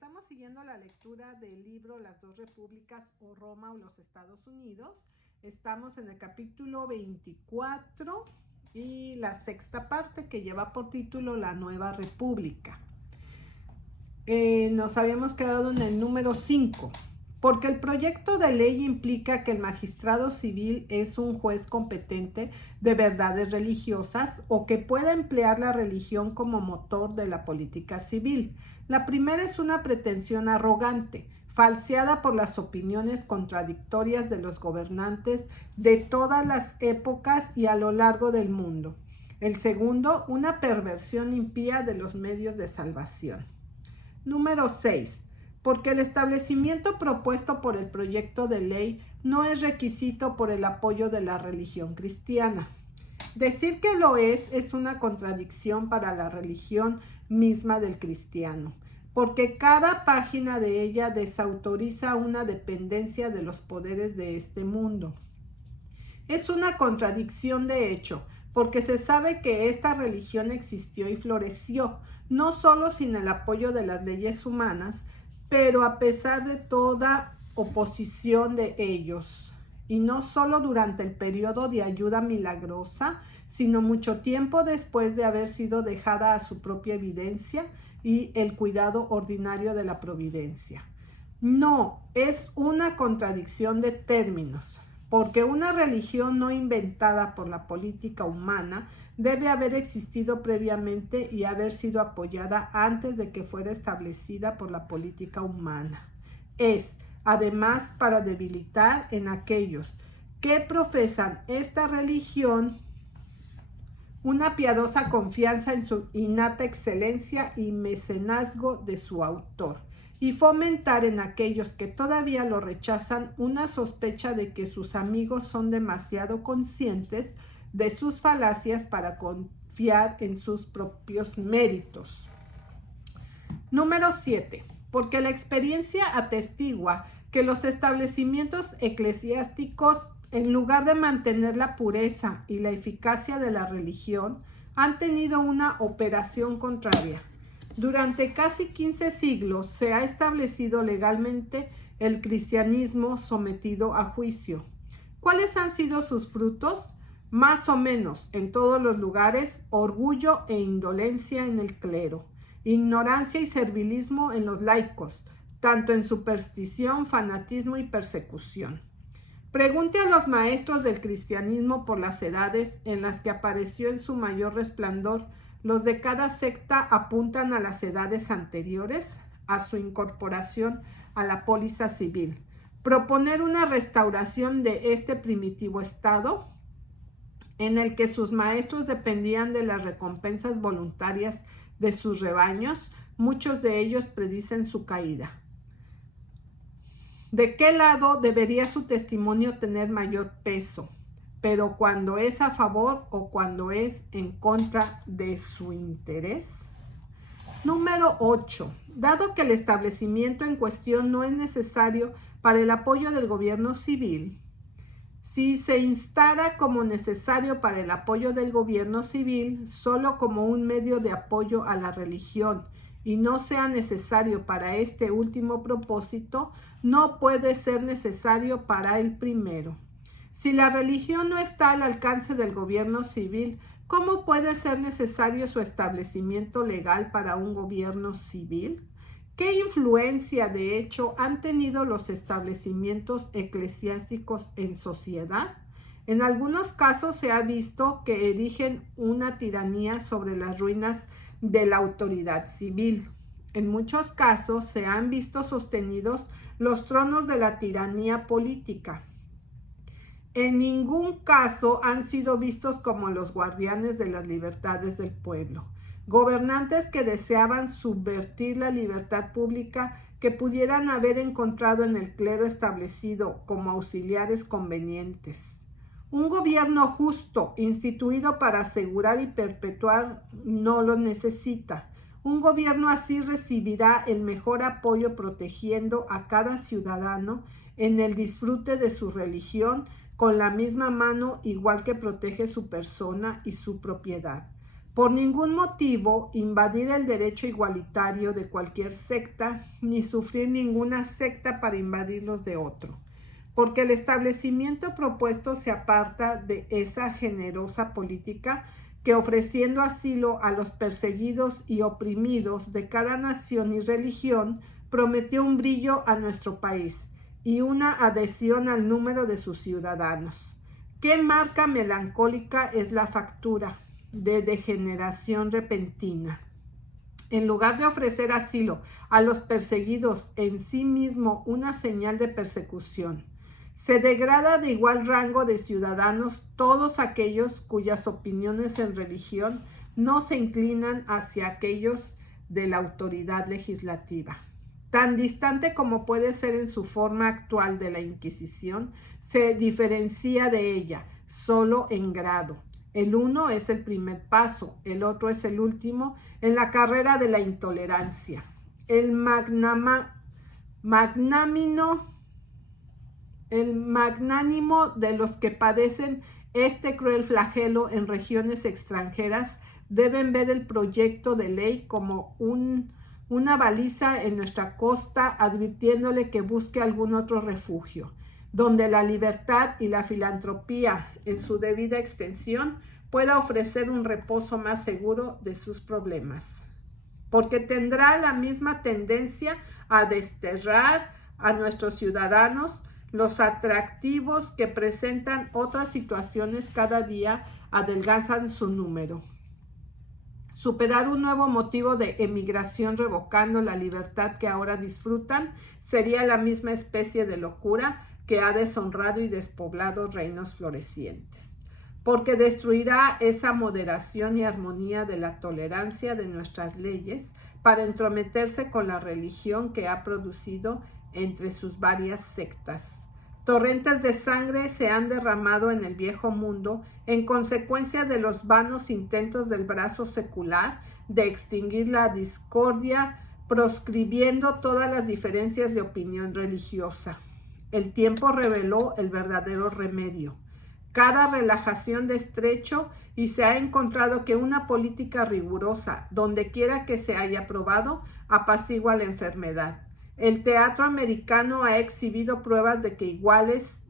Estamos siguiendo la lectura del libro Las dos repúblicas o Roma o los Estados Unidos. Estamos en el capítulo 24 y la sexta parte, que lleva por título La Nueva República. Nos habíamos quedado en el número 5. Porque el proyecto de ley implica que el magistrado civil es un juez competente de verdades religiosas o que pueda emplear la religión como motor de la política civil. La primera es una pretensión arrogante, falseada por las opiniones contradictorias de los gobernantes de todas las épocas y a lo largo del mundo. El segundo, una perversión impía de los medios de salvación. Número 6. Porque el establecimiento propuesto por el proyecto de ley no es requisito por el apoyo de la religión cristiana. Decir que lo es una contradicción para la religión misma del cristiano, porque cada página de ella desautoriza una dependencia de los poderes de este mundo. Es una contradicción de hecho, porque se sabe que esta religión existió y floreció, no solo sin el apoyo de las leyes humanas, pero a pesar de toda oposición de ellos, y no solo durante el periodo de ayuda milagrosa, sino mucho tiempo después de haber sido dejada a su propia evidencia y el cuidado ordinario de la providencia. No, es una contradicción de términos, porque una religión no inventada por la política humana debe haber existido previamente y haber sido apoyada antes de que fuera establecida por la política humana. Es, además, para debilitar en aquellos que profesan esta religión una piadosa confianza en su innata excelencia y mecenazgo de su autor, y fomentar en aquellos que todavía lo rechazan una sospecha de que sus amigos son demasiado conscientes de sus falacias para confiar en sus propios méritos. Número 7. Porque la experiencia atestigua que los establecimientos eclesiásticos, en lugar de mantener la pureza y la eficacia de la religión, han tenido una operación contraria. Durante casi 15 siglos se ha establecido legalmente el cristianismo sometido a juicio. ¿Cuáles han sido sus frutos? Más o menos en todos los lugares, orgullo e indolencia en el clero, ignorancia y servilismo en los laicos, tanto en superstición, fanatismo y persecución. Pregunte a los maestros del cristianismo por las edades en las que apareció en su mayor resplandor. Los de cada secta apuntan a las edades anteriores a su incorporación a la póliza civil. Proponer una restauración de este primitivo estado en el que sus maestros dependían de las recompensas voluntarias de sus rebaños, muchos de ellos predicen su caída. ¿De qué lado debería su testimonio tener mayor peso? Pero cuando es a favor o cuando es en contra de su interés. Número 8. Dado que el establecimiento en cuestión no es necesario para el apoyo del gobierno civil, si se instara como necesario para el apoyo del gobierno civil, solo como un medio de apoyo a la religión, y no sea necesario para este último propósito, no puede ser necesario para el primero. Si la religión no está al alcance del gobierno civil, ¿cómo puede ser necesario su establecimiento legal para un gobierno civil? ¿Qué influencia, de hecho, han tenido los establecimientos eclesiásticos en sociedad? En algunos casos se ha visto que erigen una tiranía sobre las ruinas de la autoridad civil. En muchos casos se han visto sostenidos los tronos de la tiranía política. En ningún caso han sido vistos como los guardianes de las libertades del pueblo. Gobernantes que deseaban subvertir la libertad pública que pudieran haber encontrado en el clero establecido como auxiliares convenientes. Un gobierno justo, instituido para asegurar y perpetuar, no lo necesita. Un gobierno así recibirá el mejor apoyo protegiendo a cada ciudadano en el disfrute de su religión con la misma mano, igual que protege su persona y su propiedad. Por ningún motivo invadir el derecho igualitario de cualquier secta, ni sufrir ninguna secta para invadir los de otro, porque el establecimiento propuesto se aparta de esa generosa política que, ofreciendo asilo a los perseguidos y oprimidos de cada nación y religión, prometió un brillo a nuestro país y una adhesión al número de sus ciudadanos. ¿Qué marca melancólica es la factura de degeneración repentina? En lugar de ofrecer asilo a los perseguidos, en sí mismo una señal de persecución, se degrada de igual rango de ciudadanos todos aquellos cuyas opiniones en religión no se inclinan hacia aquellos de la autoridad legislativa. Tan distante como puede ser en su forma actual de la Inquisición, se diferencia de ella solo en grado. El uno es el primer paso, el otro es el último en la carrera de la intolerancia. El magnánimo de los que padecen este cruel flagelo en regiones extranjeras deben ver el proyecto de ley como una baliza en nuestra costa, advirtiéndole que busque algún otro refugio, donde la libertad y la filantropía en su debida extensión pueda ofrecer un reposo más seguro de sus problemas, porque tendrá la misma tendencia a desterrar a nuestros ciudadanos. Los atractivos que presentan otras situaciones cada día adelgazan su número. Superar un nuevo motivo de emigración revocando la libertad que ahora disfrutan sería la misma especie de locura que ha deshonrado y despoblado reinos florecientes, porque destruirá esa moderación y armonía de la tolerancia de nuestras leyes para entrometerse con la religión que ha producido entre sus varias sectas. Torrentes de sangre se han derramado en el viejo mundo en consecuencia de los vanos intentos del brazo secular de extinguir la discordia, proscribiendo todas las diferencias de opinión religiosa. El tiempo reveló el verdadero remedio. Cada relajación de estrecho y se ha encontrado que una política rigurosa, donde quiera que se haya probado, apacigua la enfermedad. El teatro americano ha exhibido pruebas de que iguales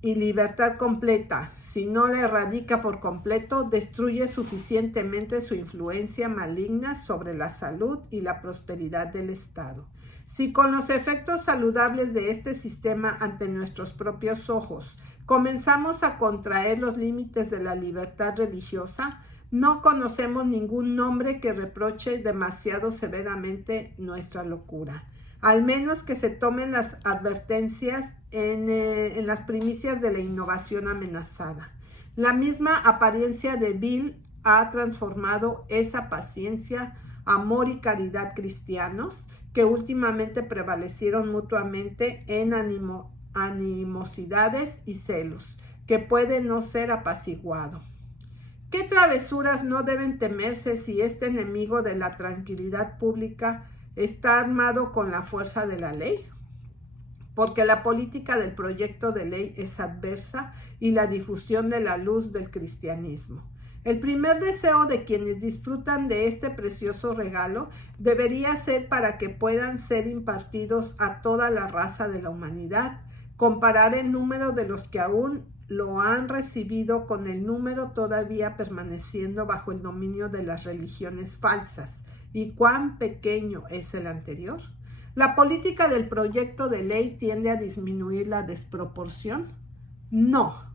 y libertad completa, si no la erradica por completo, destruye suficientemente su influencia maligna sobre la salud y la prosperidad del Estado. Si con los efectos saludables de este sistema ante nuestros propios ojos comenzamos a contraer los límites de la libertad religiosa, no conocemos ningún nombre que reproche demasiado severamente nuestra locura. Al menos que se tomen las advertencias en las primicias de la innovación amenazada. La misma apariencia de Bill ha transformado esa paciencia, amor y caridad cristianos que últimamente prevalecieron mutuamente en animosidades y celos, que puede no ser apaciguado. ¿Qué travesuras no deben temerse si este enemigo de la tranquilidad pública está armado con la fuerza de la ley? Porque la política del proyecto de ley es adversa y la difusión de la luz del cristianismo. El primer deseo de quienes disfrutan de este precioso regalo debería ser para que puedan ser impartidos a toda la raza de la humanidad. Comparar el número de los que aún lo han recibido con el número todavía permaneciendo bajo el dominio de las religiones falsas. ¿Y cuán pequeño es el anterior? ¿La política del proyecto de ley tiende a disminuir la desproporción? No.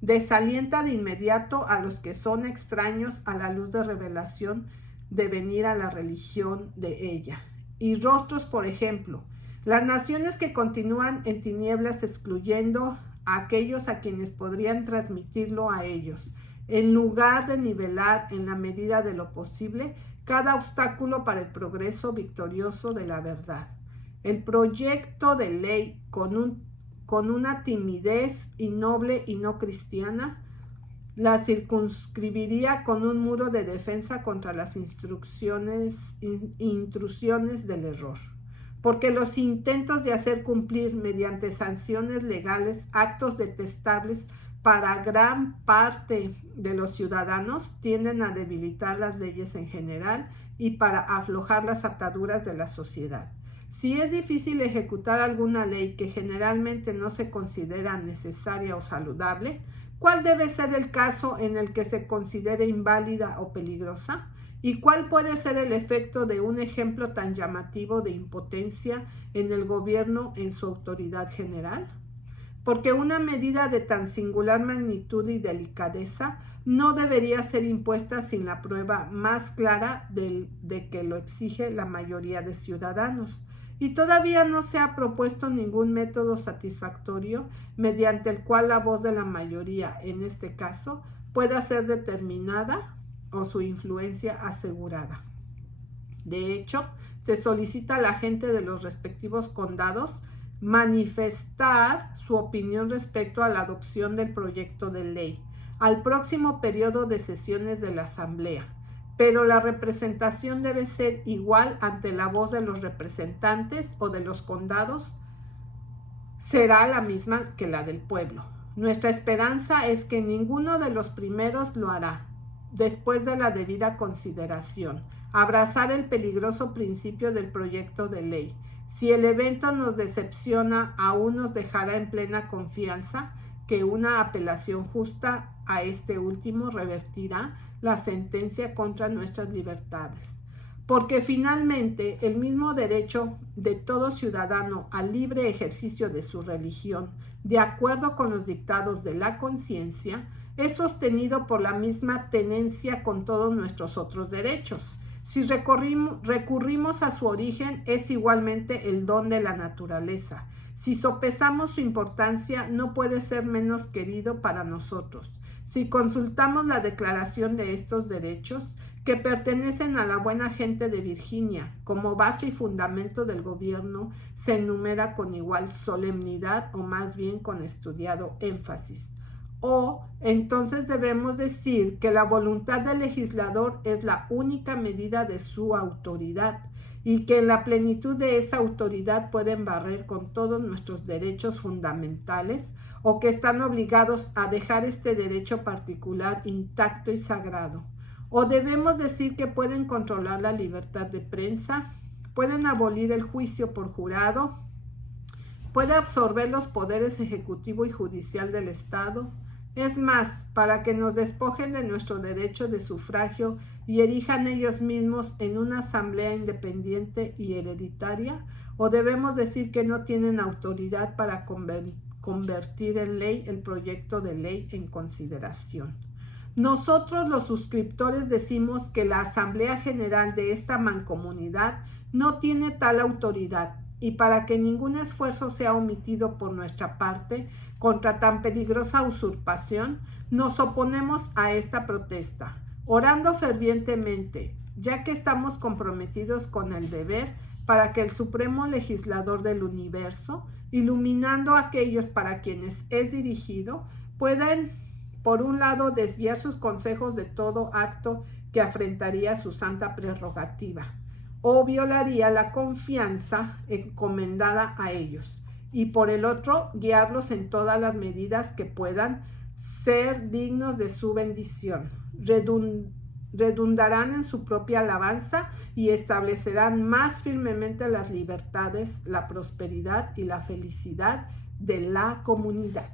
Desalienta de inmediato a los que son extraños a la luz de revelación de venir a la religión de ella. Y rostros, por ejemplo, las naciones que continúan en tinieblas excluyendo a aquellos a quienes podrían transmitirlo a ellos, en lugar de nivelar en la medida de lo posible cada obstáculo para el progreso victorioso de la verdad. El proyecto de ley con una timidez innoble y no cristiana, la circunscribiría con un muro de defensa contra las intrusiones del error. Porque los intentos de hacer cumplir mediante sanciones legales actos detestables para gran parte de los ciudadanos tienden a debilitar las leyes en general y para aflojar las ataduras de la sociedad. Si es difícil ejecutar alguna ley que generalmente no se considera necesaria o saludable, ¿cuál debe ser el caso en el que se considere inválida o peligrosa? ¿Y cuál puede ser el efecto de un ejemplo tan llamativo de impotencia en el gobierno en su autoridad general? Porque una medida de tan singular magnitud y delicadeza no debería ser impuesta sin la prueba más clara de que lo exige la mayoría de ciudadanos. Y todavía no se ha propuesto ningún método satisfactorio mediante el cual la voz de la mayoría, en este caso, pueda ser determinada o su influencia asegurada. De hecho, se solicita a la gente de los respectivos condados manifestar su opinión respecto a la adopción del proyecto de ley al próximo periodo de sesiones de la Asamblea, pero la representación debe ser igual ante la voz de los representantes o de los condados, será la misma que la del pueblo. Nuestra esperanza es que ninguno de los primeros lo hará, después de la debida consideración, abrazar el peligroso principio del proyecto de ley. Si el evento nos decepciona, aún nos dejará en plena confianza que una apelación justa a este último revertirá la sentencia contra nuestras libertades. Porque finalmente el mismo derecho de todo ciudadano al libre ejercicio de su religión, de acuerdo con los dictados de la conciencia, es sostenido por la misma tenencia con todos nuestros otros derechos. Si recurrimos a su origen, es igualmente el don de la naturaleza. Si sopesamos su importancia, no puede ser menos querido para nosotros. Si consultamos la declaración de estos derechos, que pertenecen a la buena gente de Virginia, como base y fundamento del gobierno, se enumera con igual solemnidad o más bien con estudiado énfasis. O entonces debemos decir que la voluntad del legislador es la única medida de su autoridad y que en la plenitud de esa autoridad pueden barrer con todos nuestros derechos fundamentales o que están obligados a dejar este derecho particular intacto y sagrado. O debemos decir que pueden controlar la libertad de prensa, pueden abolir el juicio por jurado, puede absorber los poderes ejecutivo y judicial del Estado. Es más, para que nos despojen de nuestro derecho de sufragio y erijan ellos mismos en una asamblea independiente y hereditaria, o debemos decir que no tienen autoridad para convertir en ley el proyecto de ley en consideración. Nosotros los suscriptores decimos que la Asamblea General de esta mancomunidad no tiene tal autoridad y para que ningún esfuerzo sea omitido por nuestra parte contra tan peligrosa usurpación, nos oponemos a esta protesta, orando fervientemente, ya que estamos comprometidos con el deber para que el Supremo Legislador del Universo, iluminando a aquellos para quienes es dirigido, puedan por un lado, desviar sus consejos de todo acto que afrentaría su santa prerrogativa o violaría la confianza encomendada a ellos. Y por el otro, guiarlos en todas las medidas que puedan ser dignos de su bendición. Redundarán en su propia alabanza y establecerán más firmemente las libertades, la prosperidad y la felicidad de la comunidad.